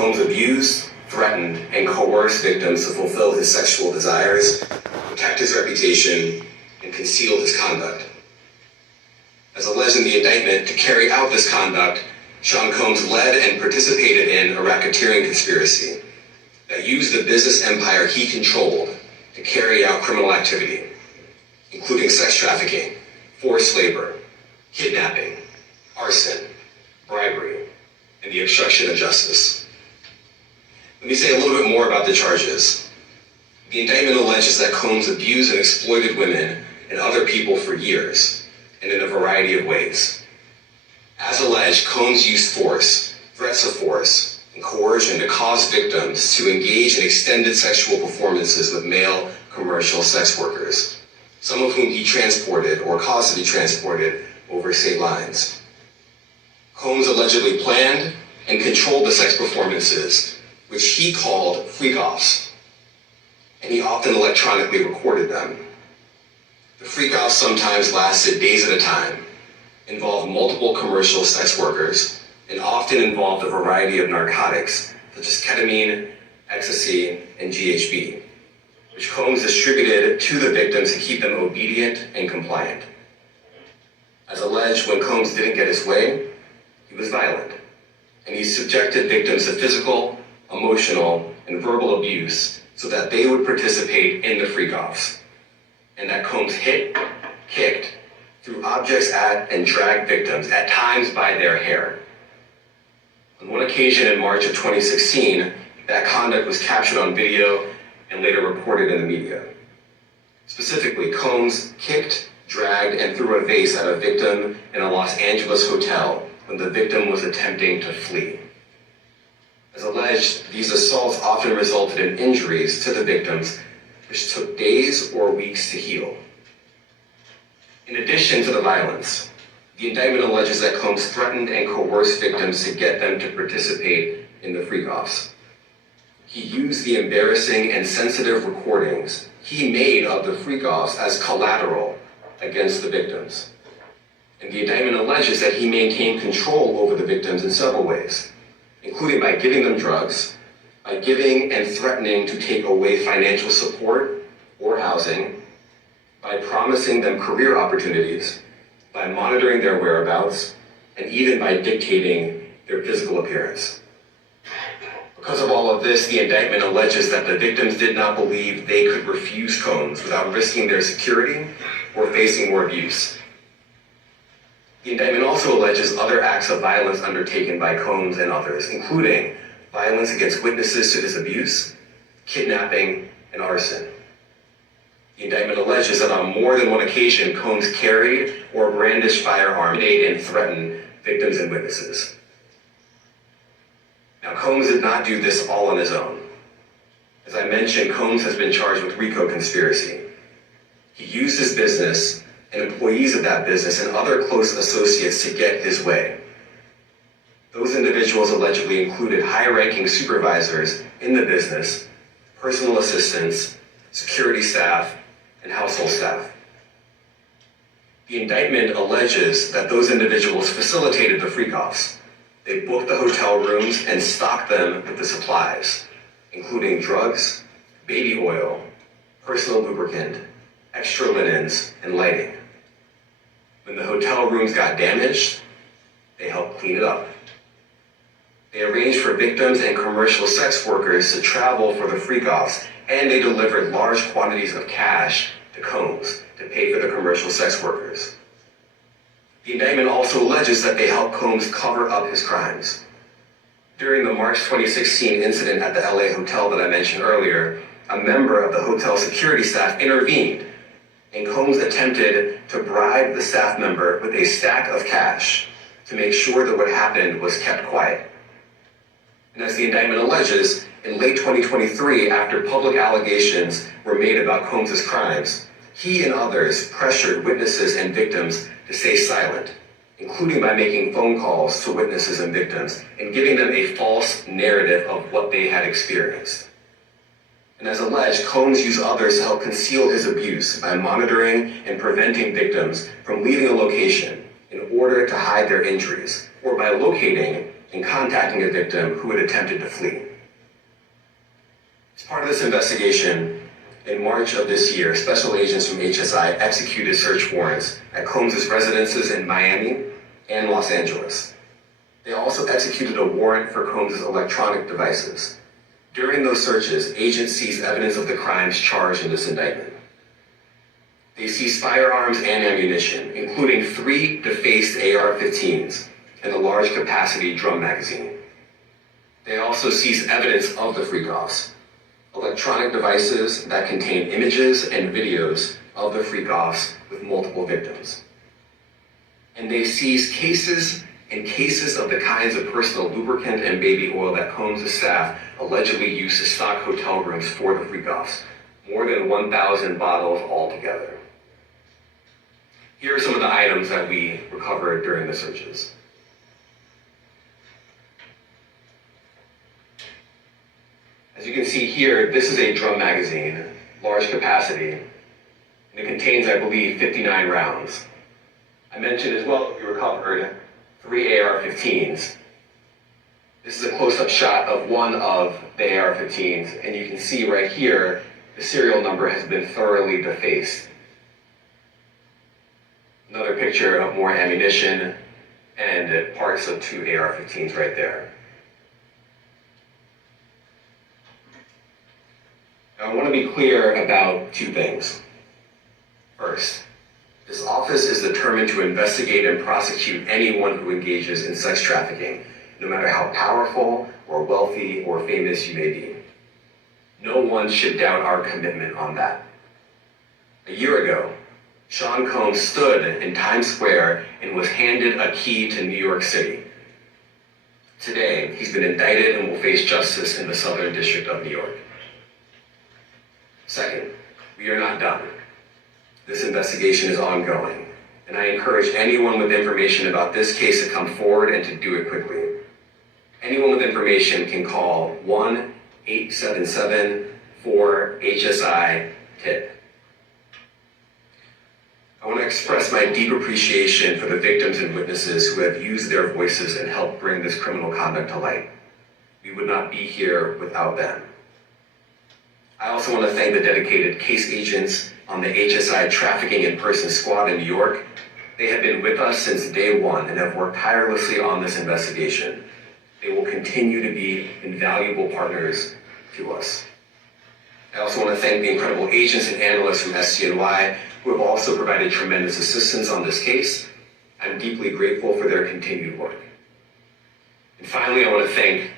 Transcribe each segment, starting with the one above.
Combs abused, threatened, and coerced victims to fulfill his sexual desires, protect his reputation, and conceal his conduct. As alleged in the indictment, to carry out this conduct, Sean Combs led and participated in a racketeering conspiracy that used the business empire he controlled to carry out criminal activity, including sex trafficking, forced labor, kidnapping, arson, bribery, and the obstruction of justice. Let me say a little bit more about the charges. The indictment alleges that Combs abused and exploited women and other people for years, and in a variety of ways. As alleged, Combs used force, threats of force, and coercion to cause victims to engage in extended sexual performances with male commercial sex workers, some of whom he transported or caused to be transported over state lines. Combs allegedly planned and controlled the sex performances, which he called freak-offs, and he often electronically recorded them. The freak-offs sometimes lasted days at a time, involved multiple commercial sex workers, and often involved a variety of narcotics, such as ketamine, ecstasy, and GHB, which Combs distributed to the victims to keep them obedient and compliant. As alleged, when Combs didn't get his way, he was violent, and he subjected victims to physical, emotional, and verbal abuse so that they would participate in the freak-offs, and that Combs hit, kicked, threw objects at, and dragged victims, at times by their hair. On one occasion in March of 2016, that conduct was captured on video and later reported in the media. Specifically, Combs kicked, dragged, and threw a vase at a victim in a Los Angeles hotel when the victim was attempting to flee. As alleged, these assaults often resulted in injuries to the victims, which took days or weeks to heal. In addition to the violence, the indictment alleges that Combs threatened and coerced victims to get them to participate in the freak-offs. He used the embarrassing and sensitive recordings he made of the freak-offs as collateral against the victims. And the indictment alleges that he maintained control over the victims in several ways, including by giving them drugs, by giving and threatening to take away financial support or housing, by promising them career opportunities, by monitoring their whereabouts, and even by dictating their physical appearance. Because of all of this, the indictment alleges that the victims did not believe they could refuse Combs without risking their security or facing more abuse. The indictment also alleges other acts of violence undertaken by Combs and others, including violence against witnesses to his abuse, kidnapping, and arson. The indictment alleges that on more than one occasion, Combs carried or brandished firearms, and threatened victims and witnesses. Now, Combs did not do this all on his own. As I mentioned, Combs has been charged with RICO conspiracy. He used his business and employees of that business and other close associates to get his way. Those individuals allegedly included high-ranking supervisors in the business, personal assistants, security staff, and household staff. The indictment alleges that those individuals facilitated the freak-offs. They booked the hotel rooms and stocked them with the supplies, including drugs, baby oil, personal lubricant, extra linens, and lighting. When the hotel rooms got damaged, they helped clean it up. They arranged for victims and commercial sex workers to travel for the freak-offs, and they delivered large quantities of cash to Combs to pay for the commercial sex workers. The indictment also alleges that they helped Combs cover up his crimes. During the March 2016 incident at the LA hotel that I mentioned earlier, a member of the hotel security staff intervened, and Combs attempted to bribe the staff member with a stack of cash to make sure that what happened was kept quiet. And as the indictment alleges, in late 2023, after public allegations were made about Combs' crimes, he and others pressured witnesses and victims to stay silent, including by making phone calls to witnesses and victims and giving them a false narrative of what they had experienced. And as alleged, Combs used others to help conceal his abuse by monitoring and preventing victims from leaving a location in order to hide their injuries, or by locating and contacting a victim who had attempted to flee. As part of this investigation, in March of this year, special agents from HSI executed search warrants at Combs' residences in Miami and Los Angeles. They also executed a warrant for Combs' electronic devices. During those searches, agents seized evidence of the crimes charged in this indictment. They seized firearms and ammunition, including 3 defaced AR-15s and a large capacity drum magazine. They also seized evidence of the freak-offs, electronic devices that contain images and videos of the freak-offs with multiple victims. And they seized cases and cases of the kinds of personal lubricant and baby oil that Combs' staff allegedly used to stock hotel rooms for the freak-offs, more than 1,000 bottles altogether. Here are some of the items that we recovered during the searches. As you can see here, this is a drum magazine, large capacity, and it contains, I believe, 59 rounds. I mentioned as well that we recovered 3 AR-15s. This is a close-up shot of one of the AR-15s, and you can see right here, the serial number has been thoroughly defaced. Another picture of more ammunition and parts of 2 AR-15s right there. Now, I want to be clear about 2 things. First, this office is determined to investigate and prosecute anyone who engages in sex trafficking, no matter how powerful or wealthy or famous you may be. No one should doubt our commitment on that. A year ago, Sean Combs stood in Times Square and was handed a key to New York City. Today, he's been indicted and will face justice in the Southern District of New York. Second, we are not done. This investigation is ongoing, and I encourage anyone with information about this case to come forward and to do it quickly. Anyone with information can call 1-877-4HSI-TIP. I want to express my deep appreciation for the victims and witnesses who have used their voices and helped bring this criminal conduct to light. We would not be here without them. I also want to thank the dedicated case agents on the HSI Trafficking in Person Squad in New York. They have been with us since day one and have worked tirelessly on this investigation. They will continue to be invaluable partners to us. I also want to thank the incredible agents and analysts from SCNY who have also provided tremendous assistance on this case. I'm deeply grateful for their continued work. And finally, I want to thank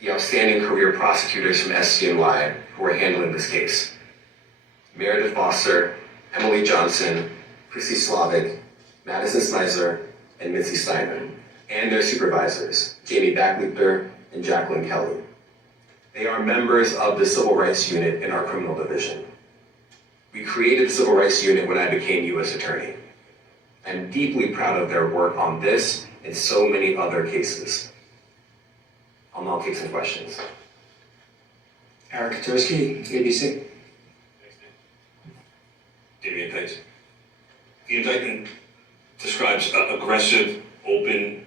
the outstanding career prosecutors from SCNY who are handling this case. Meredith Foster, Emily Johnson, Chrissy Slavic, Madison Smeisler, and Mitzi Steinman, and their supervisors, Jamie Backleiter and Jacqueline Kelly. They are members of the Civil Rights Unit in our criminal division. We created the Civil Rights Unit when I became U.S. Attorney. I'm deeply proud of their work on this and so many other cases. I'll now take some questions. Eric Katursky, ABC. Damian, thanks. The indictment describes aggressive, open,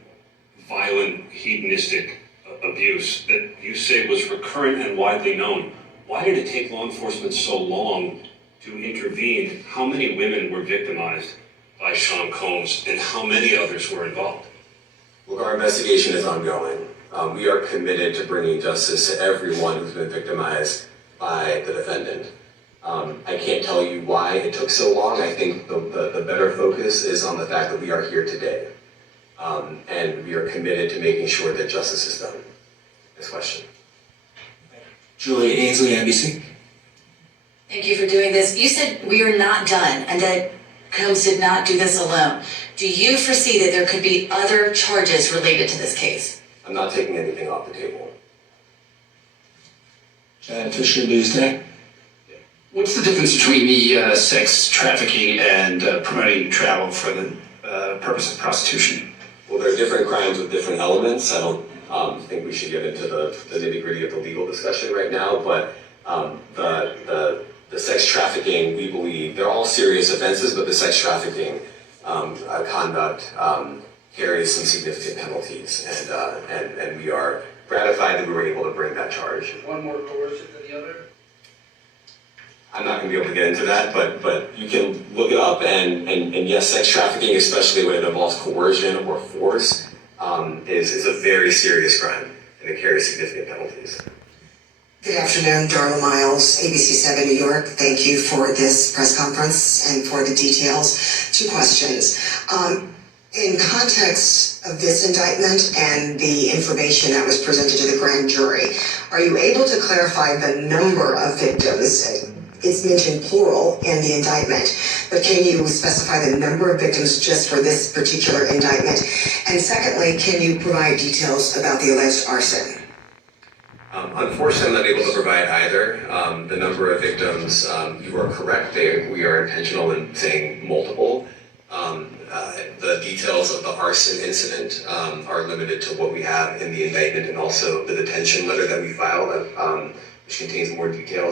violent, hedonistic abuse that you say was recurrent and widely known. Why did it take law enforcement so long to intervene? How many women were victimized by Sean Combs, and how many others were involved? Look, our investigation is ongoing. We are committed to bringing justice to everyone who's been victimized by the defendant. I can't tell you why it took so long. I think the better focus is on the fact that we are here today. And we are committed to making sure that justice is done. Next question. Julia Ainsley, NBC. Thank you for doing this. You said we are not done and that Combs did not do this alone. Do you foresee that there could be other charges related to this case? I'm not taking anything off the table. Chad Fisher, Newsday. What's the difference between the sex trafficking and promoting travel for the purpose of prostitution? Well, there are different crimes with different elements. I don't think we should get into the nitty-gritty of the legal discussion right now, but the sex trafficking, we believe, they're all serious offenses, but the sex trafficking conduct carries some significant penalties, and we are gratified that we were able to bring that charge. One more coercive than the other? I'm not going to be able to get into that, but you can look it up, and yes, sex trafficking, especially when it involves coercion or force, is a very serious crime, and it carries significant penalties. Good afternoon, Darla Miles, ABC 7 New York. Thank you for this press conference and for the details. 2 questions. In context of this indictment and the information that was presented to the grand jury, are you able to clarify the number of victims? It's mentioned plural in the indictment, but can you specify the number of victims just for this particular indictment? And secondly, can you provide details about the alleged arson? Unfortunately, I'm not able to provide either. The number of victims, you are correct. We are intentional in saying multiple. The details of the arson incident are limited to what we have in the indictment and also the detention letter that we filed, which contains more details.